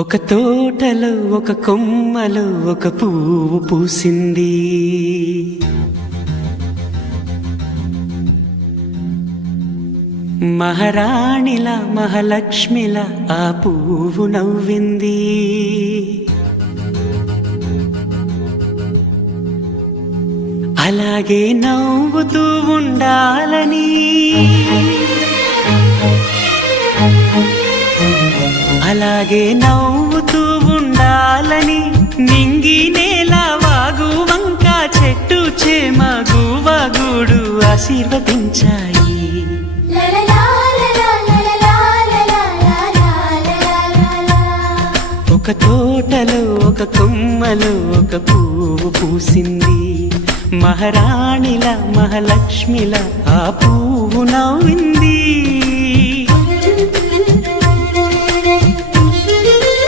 ఒక తోటలో ఒక కొమ్మలో ఒక పువ్వు పూసింది. మహారాణిలా మహాలక్ష్మిలా ఆ పువ్వు నవ్వింది. అలాగే నవ్వుతూ ఉండాలని, అలాగే నవ్వుతూ ఉండాలని నింగి నేల వాగు వంక చెట్టు చేమ గువగూడు ఆశీర్వదించాయి. ఒక తోటలో ఒక కొమ్మలో ఒక పువ్వు పూసింది. మహారాణిలా మహాలక్ష్మిలా ఆ పువ్వు నవ్వింది.